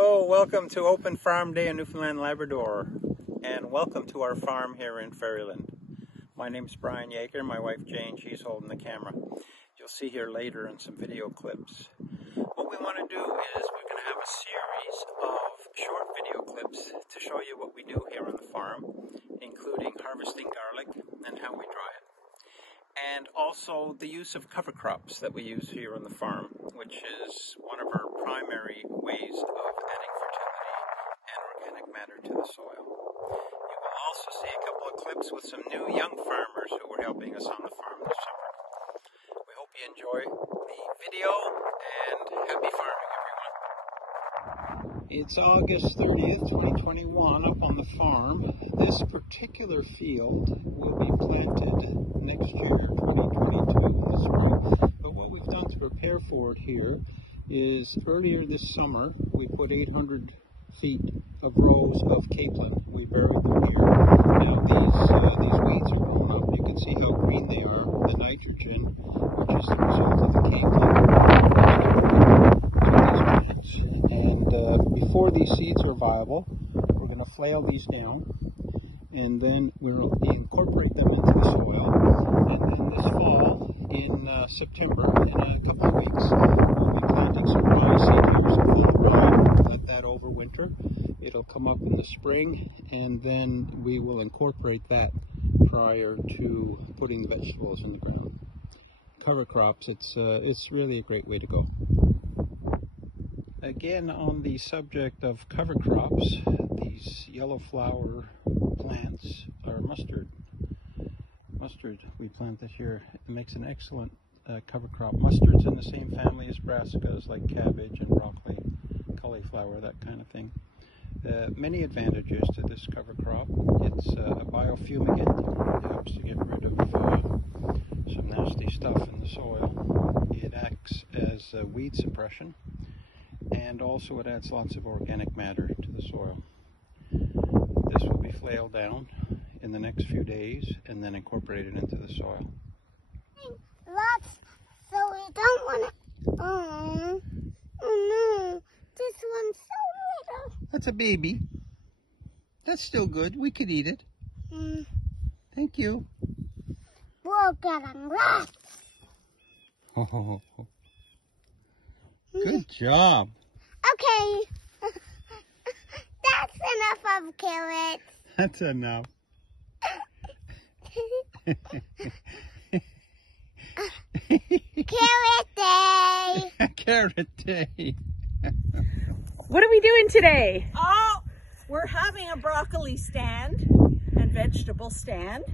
Hello, welcome to Open Farm Day in Newfoundland, Labrador, and welcome to our farm here in Ferryland. My name's Brian Yeager, my wife Jane, she's holding the camera. You'll see here later in some video clips. What we want to do is we're going to have a series of short video clips to show you what we do here on the farm, including harvesting garlic and how we dry it. And also the use of cover crops that we use here on the farm, which is one of our primary ways of adding fertility and organic matter to the soil. You will also see a couple of clips with some new young farmers who are helping us on the farm this summer. We hope you enjoy the video and happy farming, everyone. It's August 30th, 2021 up on the farm. This particular field will be planted next year, 2022, in the spring. But what we've done to prepare for it here is earlier this summer we put 800 feet of rows of capelin. We buried them here. Now these weeds are growing up. You can see how green they are. The nitrogen, which is the result of the capelin, to these plants. And before these seeds are viable, we're going to flail these down, and then we'll incorporate them into the soil. And then this fall, in September, in a couple of weeks, we'll be planting some rye seed here, some full rye. Let that overwinter. It'll come up in the spring, and then we will incorporate that prior to putting the vegetables in the ground. Cover crops, it's really a great way to go. Again, on the subject of cover crops, these yellow flower plants are mustard. Mustard we planted here. It makes an excellent cover crop. Mustard's in the same family as brassicas, like cabbage and broccoli, cauliflower, that kind of thing. Many advantages to this cover crop. It's a biofumigant. It helps to get rid of some nasty stuff in the soil. It acts as weed suppression, and also it adds lots of organic matter to the soil. This will be flailed down in the next few days and then incorporated into the soil. Lots, so we don't want to. Oh no, this one's so little. That's a baby. That's still good. We could eat it. Thank you. We're getting lots. Oh, good job. Okay. That's enough of carrots. That's enough. Carrot day. Carrot day. What are we doing today? Oh, we're having a broccoli stand and vegetable stand.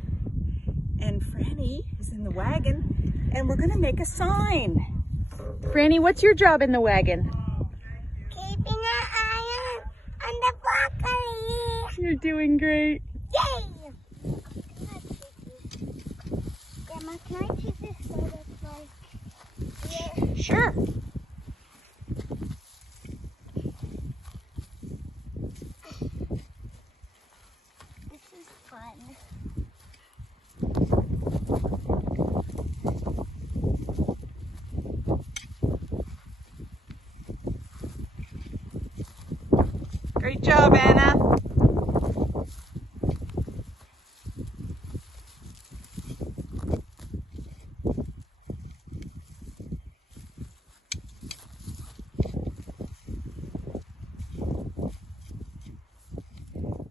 And Franny is in the wagon and we're gonna make a sign. Franny, what's your job in the wagon? Keeping an eye on the broccoli. You're doing great. Yay! Grandma, can I take this so that's like here? Sure. This is fun. Great job, Anna.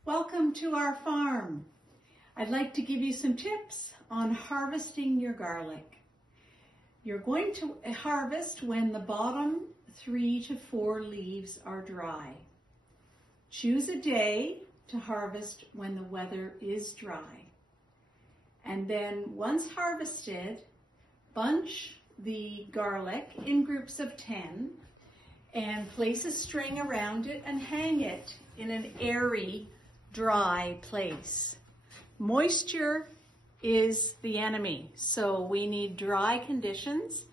Welcome to our farm. I'd like to give you some tips on harvesting your garlic. You're going to harvest when the bottom 3 to 4 leaves are dry. Choose a day to harvest when the weather is dry. And then once harvested, bunch the garlic in groups of 10 and place a string around it and hang it in an airy, dry place. Moisture is the enemy, so we need dry conditions.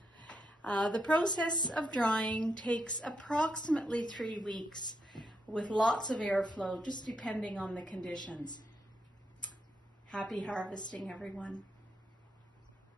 The process of drying takes approximately 3 weeks with lots of airflow, just depending on the conditions. Happy harvesting, everyone.